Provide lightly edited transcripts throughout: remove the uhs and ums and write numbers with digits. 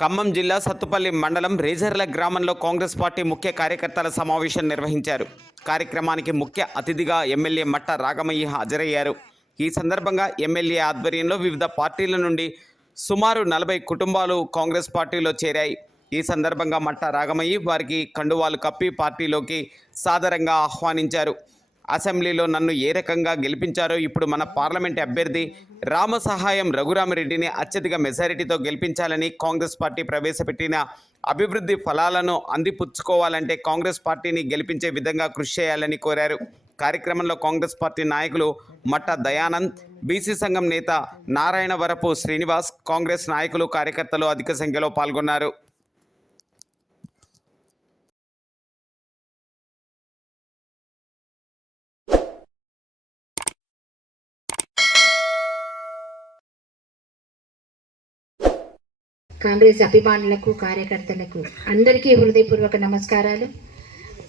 ఖమ్మం జిల్లా సత్తుపల్లి మండలం రేజర్ల గ్రామంలో కాంగ్రెస్ పార్టీ ముఖ్య కార్యకర్తల సమావేశం నిర్వహించారు. కార్యక్రమానికి ముఖ్య అతిథిగా ఎమ్మెల్యే మట్ట రాగమయ్య హాజరయ్యారు. ఈ సందర్భంగా ఎమ్మెల్యే ఆధ్వర్యంలో వివిధ పార్టీల నుండి సుమారు 40 కుటుంబాలు కాంగ్రెస్ పార్టీలో చేరాయి. ఈ సందర్భంగా మట్ట రాగమయ్య వారికి కండువాలు కప్పి పార్టీలోకి సాదరంగా ఆహ్వానించారు. అసెంబ్లీలో నన్ను ఏ రకంగా గెలిపించారో ఇప్పుడు మన పార్లమెంట్ అభ్యర్థి రామసహాయం రఘురామిరెడ్డిని అత్యధిక మెజారిటీతో గెలిపించాలని, కాంగ్రెస్ పార్టీ ప్రవేశపెట్టిన అభివృద్ధి ఫలాలను అందిపుచ్చుకోవాలంటే కాంగ్రెస్ పార్టీని గెలిపించే విధంగా కృషి చేయాలని కోరారు. కార్యక్రమంలో కాంగ్రెస్ పార్టీ నాయకులు మట్ట దయానంద్, బీసీ సంఘం నేత నారాయణవరపు శ్రీనివాస్, కాంగ్రెస్ నాయకులు కార్యకర్తలు అధిక సంఖ్యలో పాల్గొన్నారు. కాంగ్రెస్ అభిమానులకు, కార్యకర్తలకు అందరికీ హృదయపూర్వక నమస్కారాలు.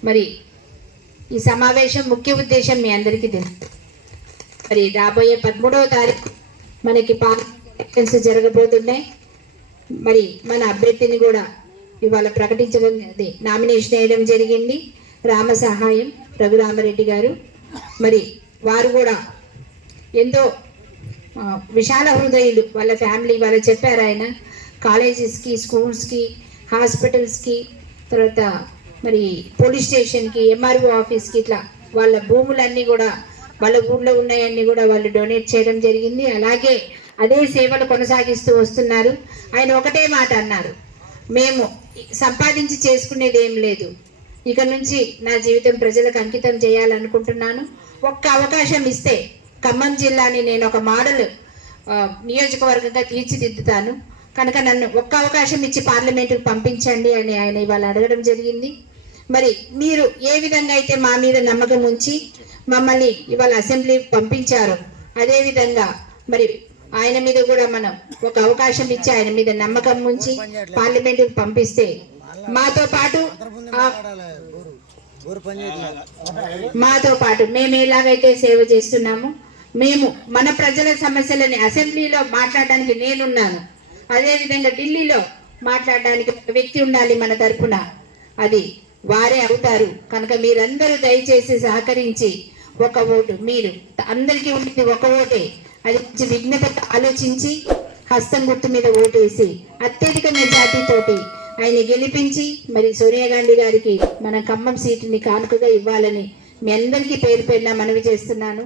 మరి ఈ సమావేశం ముఖ్య ఉద్దేశం మీ అందరికీ తెలుసు. మరి రాబోయే 13వ తారీఖు మనకి ఎలక్షన్స్ జరగబోతున్నాయి. మరి మన అభ్యర్థిని కూడా ఇవాళ ప్రకటించడం, నామినేషన్ వేయడం జరిగింది. రామసహాయం రఘురామరెడ్డి గారు. మరి వారు కూడా ఎంతో విశాల హృదయులు. వాళ్ళ ఫ్యామిలీ వాళ్ళు చెప్పారు, ఆయన కాలేజెస్కి, స్కూల్స్కి, హాస్పిటల్స్కి, తర్వాత మరి పోలీస్ స్టేషన్కి, ఎంఆర్ఓ ఆఫీస్కి, ఇట్లా వాళ్ళ భూములన్నీ కూడా వాళ్ళ ఊళ్ళో ఉన్నాయన్నీ కూడా వాళ్ళు డొనేట్ చేయడం జరిగింది. అలాగే అదే సేవలు కొనసాగిస్తూ వస్తున్నారు. ఆయన ఒకటే మాట అన్నారు, మేము సంపాదించి చేసుకునేది ఏం లేదు, ఇక నుంచి నా జీవితం ప్రజలకు అంకితం చేయాలనుకుంటున్నాను. ఒక్క అవకాశం ఇస్తే ఖమ్మం జిల్లాని నేను ఒక మోడల్ నియోజకవర్గంగా తీర్చిదిద్దుతాను, కనుక నన్ను ఒక్క అవకాశం ఇచ్చి పార్లమెంటుకు పంపించండి అని ఆయన ఇవాళ అడగడం జరిగింది. మరి మీరు ఏ విధంగా అయితే మా మీద నమ్మకం ఉంచి మమ్మల్ని ఇవాళ అసెంబ్లీకి పంపించారో, అదేవిధంగా మరి ఆయన మీద కూడా మనం ఒక అవకాశం ఇచ్చి ఆయన మీద నమ్మకం ఉంచి పార్లమెంటుకు పంపిస్తే మాతో పాటు మేము ఎలాగైతే సేవ చేస్తున్నామో, మేము మన ప్రజల సమస్యలని అసెంబ్లీలో మాట్లాడడానికి నేనున్నాను, అదేవిధంగా ఢిల్లీలో మాట్లాడడానికి ఒక వ్యక్తి ఉండాలి మన తరఫున, అది వారే అవుతారు. కనుక మీరందరూ దయచేసి సహకరించి ఒక ఓటు, మీరు అందరికీ ఉంటుంది ఒక ఓటే, అది విఘ్నతతో ఆలోచించి హస్తం గుర్తు మీద ఓటు వేసి అత్యధిక మెజార్టీతోటి ఆయన గెలిపించి మరి సోనియా గాంధీ గారికి మన ఖమ్మం సీటుని కానుకగా ఇవ్వాలని మీ అందరికీ పేరు పేరున మనవి చేస్తున్నాను.